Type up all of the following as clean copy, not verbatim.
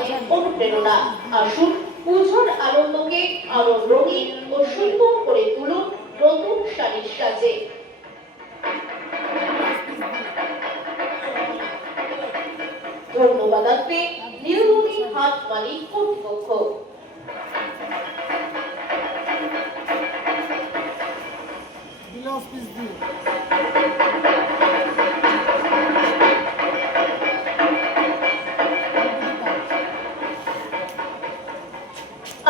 আমাদের অনুপ্রেরণা। আসুন পুজোর আনন্দকে আরো রঙিন ও সুন্দর করে তুলুন নতুন শাড়ির সাজে। ধন্যবাদ নীলমণি হাট মালিক কর্তৃপক্ষ।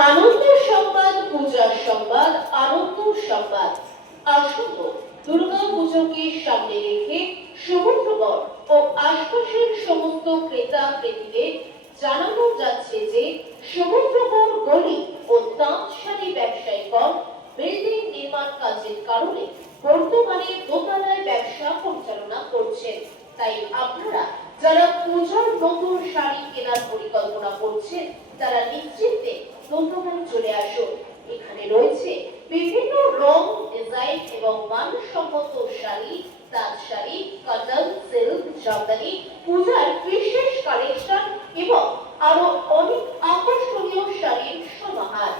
আনন্দ সংবাদ, পূজার সংবাদ, আনন্দ সংবাদ। আসন্ন দুর্গা পুজোকে সামনে রেখে সমুদ্রগড় ও আশপাশের সমস্ত ক্রেতা ক্রেতীকে জানানো যাচ্ছে যে সমুদ্রগড় গলি ও তাঁতশাড়ি ব্যবসায়ীগণ বিল্ডিং নির্মাণ কাজের কারণে বর্তমানে দোতলায় ব্যবসা পরিচালনা করছেন। তাই আপনারা যারা পূজার নতুন শাড়ি কেনার পরিকল্পনা করছেন তারা নিশ্চিন্তে দোতলায় চলে আসুন। এখানে রয়েছে বিভিন্ন রং, ডিজাইন এবং মানসম্মত শাড়ি, তাঁত শাড়ি, কটন, সিল্ক, জামদানি, পূজার বিশেষ কালেকশন এবং আরো অনেক আকর্ষণীয় শাড়ির সমাহার।